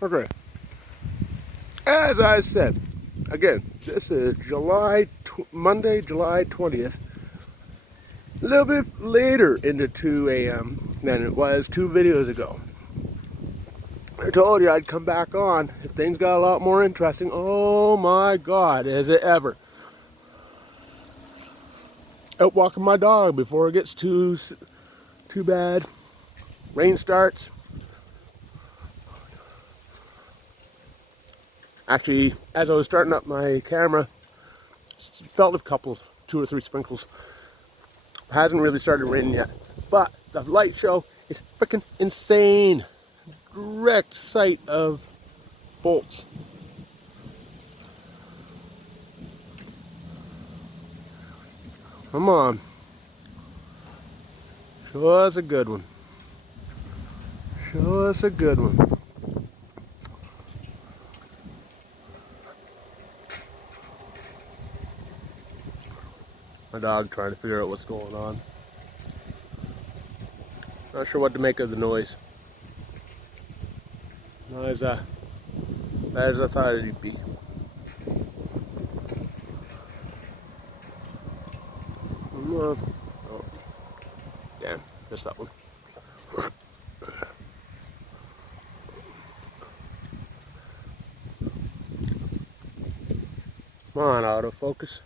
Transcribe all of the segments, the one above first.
Okay, as I said, again, this is Monday, July 20th. A little bit later into 2 a.m. than it was 2 videos ago. I told you I'd come back on if things got a lot more interesting. Oh my God, is it ever. Out walking my dog before it gets too bad. Rain starts. Actually, as I was starting up my camera, felt a couple, 2 or 3 sprinkles. Hasn't really started raining yet, but the light show is freaking insane. Direct sight of bolts. Come on. Show us a good one. Show us a good one. My dog trying to figure out what's going on. Not sure what to make of the noise. Not as bad as I thought it'd be. Oh, damn, missed that one. Come on, autofocus.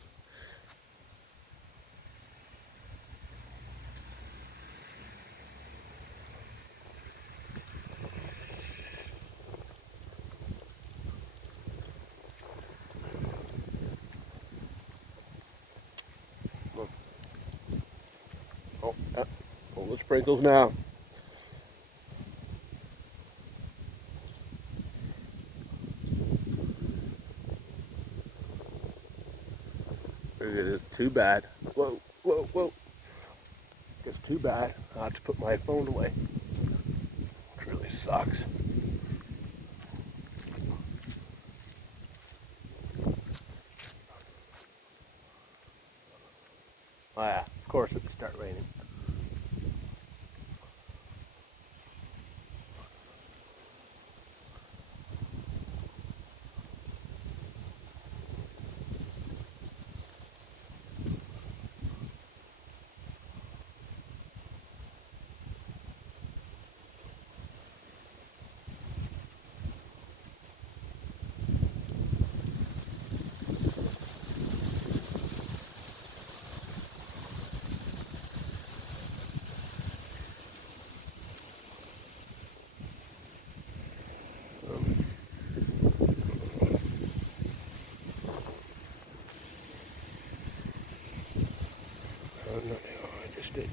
Oh, yeah. Pull the sprinkles now. It's too bad. Whoa, whoa, whoa. It's too bad. I have to put my phone away. It really sucks. Oh yeah, of course it would start raining. I just did.